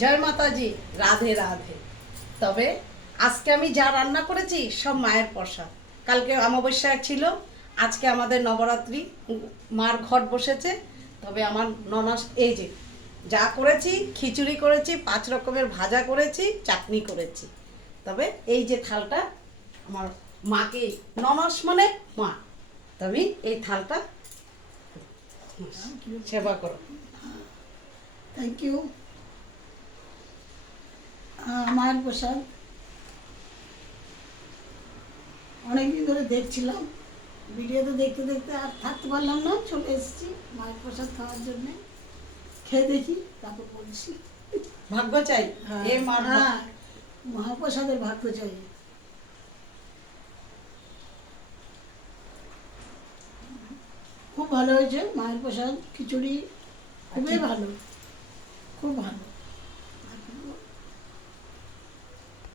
জয় মাতাজি, রাধে রাধে। তবে আজকে আমি যা রান্না করেছি সব মায়ের প্রসাদ। কালকে অমাবস্যা ছিল, আজকে আমাদের নবরাত্রি, মার ঘট বসেছে। তবে আমার ননাস এই যে যা করেছি, খিচুড়ি করেছি, 5 রকমের ভাজা করেছি, চাটনি করেছি। তবে এই যে থালটা আমার মাকে, ননাস মানে মা, তবে এই থালটা সেবা করো। Thank you. মায়ের প্রসাদ অনেকদিন ধরে দেখছিলাম, ভিডিওতে দেখতে দেখতে আর থাকতে পারলাম না, চলে এসেছি মায়ের প্রসাদ খাওয়ার জন্যে। খেয়ে দেখি, তারপর বলছি। ভাগ্য চাই এ মার হ্যাঁ, মহাপ্রসাদের ভাগ্য চাই। খুব ভালো হয়েছে মায়ের প্রসাদ, খিচুড়ি খুবই ভালো, খুব ভালো।